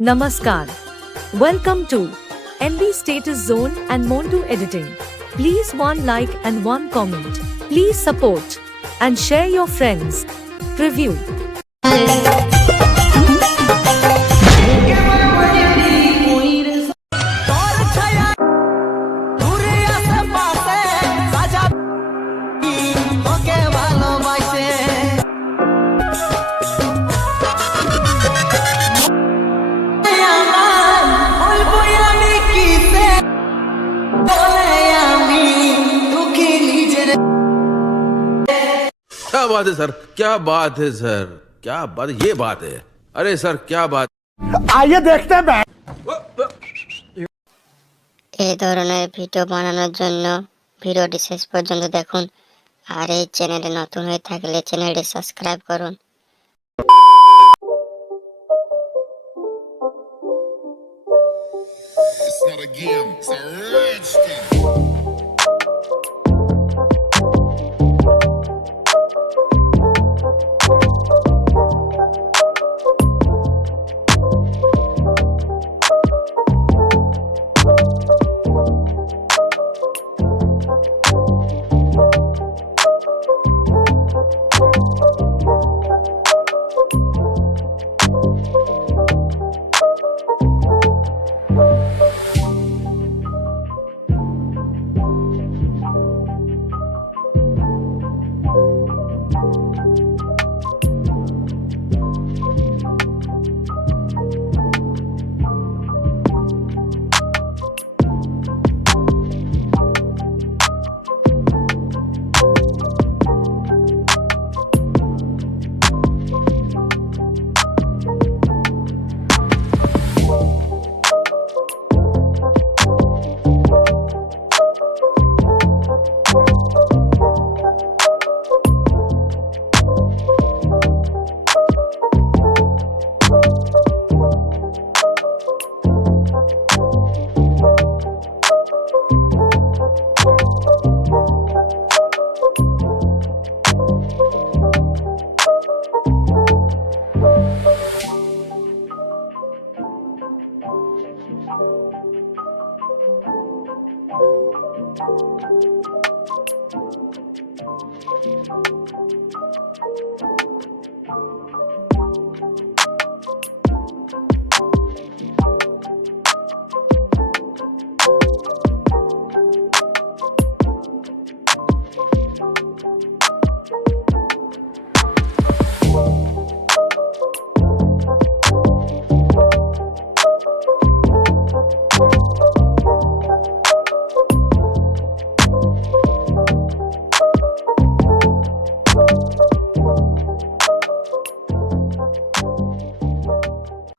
Namaskar. Welcome to MB Status Zone and Montu Editing. Please one like and one comment. Please support and share your friends. Preview. Tor Chaya Ghure Ase Pase Saja Toke bhalobaise Amar bolboi ami kaise bole ami dukhi nijere क्या बात है sir, क्या बात है sir, क्या बात है, ये बात है। अरे सर क्या बात। आइए देखते हैं। এই ধরনের ভিডিও বানানোর জন্য ভিডিওটি শেষ পর্যন্ত দেখুন আর এই চ্যানেলে নতুন হয়ে থাকলে চ্যানেলটি সাবস্ক্রাইব করুন। It's not a game, it's a rich thing.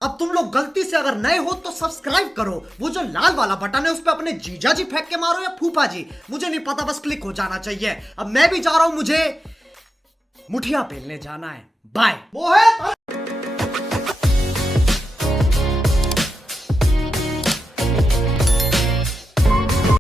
अब तुम लोग गलती से अगर नए हो तो सब्सक्राइब करो। वो जो लाल वाला बटन है उस पे अपने जीजा जी फेंक के मारो या फूफा जी, मुझे नहीं पता, बस क्लिक हो जाना चाहिए। अब मैं भी जा रहा हूं, मुझे मुठिया पेलने जाना है। बाय।